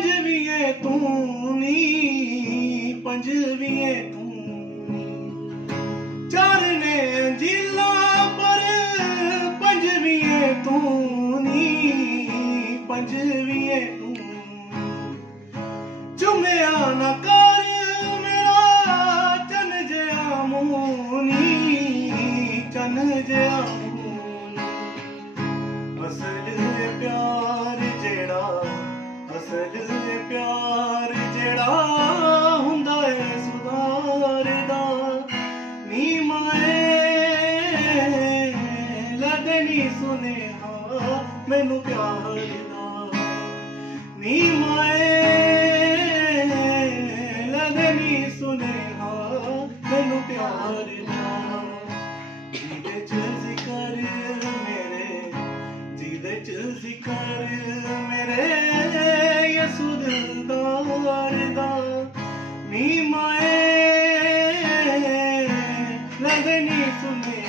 पंजवीए तू नी, पंजवीए तू नी। चार ने जिला पर पंजवीए तू नी, पंजवीए तू। चुमिया ना कर मेरा चन जया मूनी, चन जया मूनी। असल प्यार जेड़ा, असल प्यार जेड़ा हुंदा है सुधारदा नी माए। लगनी सुनेहा मैनू प्यार दा नी माए, लगनी सुनेहा मैनू प्यार दा। जिदे च जिकर मेरे, जिदे च जिकर मेरे यसू दिलदार दा नी माए। लगनी सुने